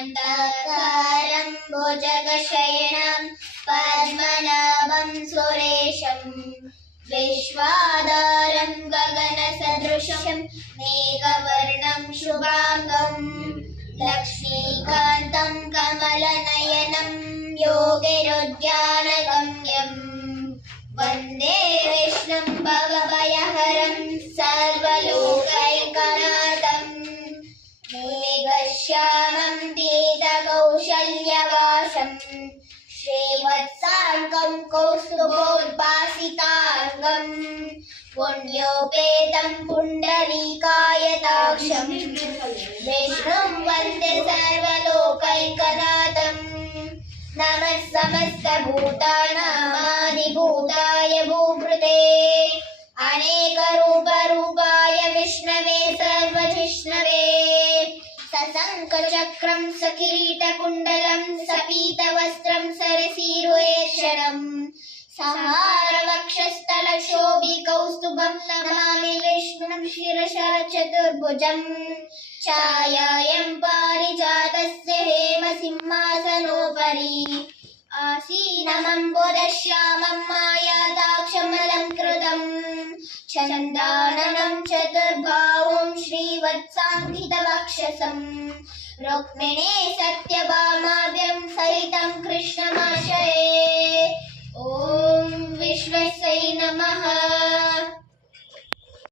शान्ताकारं भुजगशयनं पद्मनाभं सुरेशं विश्वाधारं गगनसदृशं मेघवर्णं शुभांगं लक्ष्मीकान्तं कमलनयनं योगिरुद्यानगम्यं वन्दे विष्णुं भवभयहरं सर्वलोकैकनाथं मेघश्यामं पीतकौशल्यवासं श्रीवत्साङ्गं कौस्तुभोद्भासिताङ्गं पुण्योपेतं पुण्डरीकायताक्षं विष्णुं वन्दे सर्वलोकैकनाथं नमः समस्तभूतानामादिभूताय भूभृते अनेकरूपरूपाय विष्णवे सर्वजिष्णवे सशङ्खचक्रं सकिरीटकुण्डलं सपीतवस्त्रं सरसीरुहेक्षणं संहारवक्षस्थलशोभिकौस्तुभं नमामि विष्णुं शिरसा चतुर्भुजं छायायां पारिजातस्य हेमसिंहासनोपरि आसीनमम्बुदश्यामं मायादाक्षमलङ्कृतं चन्दाननं चतुर्बाहुं श्रीवत्साङ्कितवक्षसं रुक्मिणी सत्यभामाभ्यां सहितं कृष्णमाश्रये। ॐ विश्वेश्वराय नमः।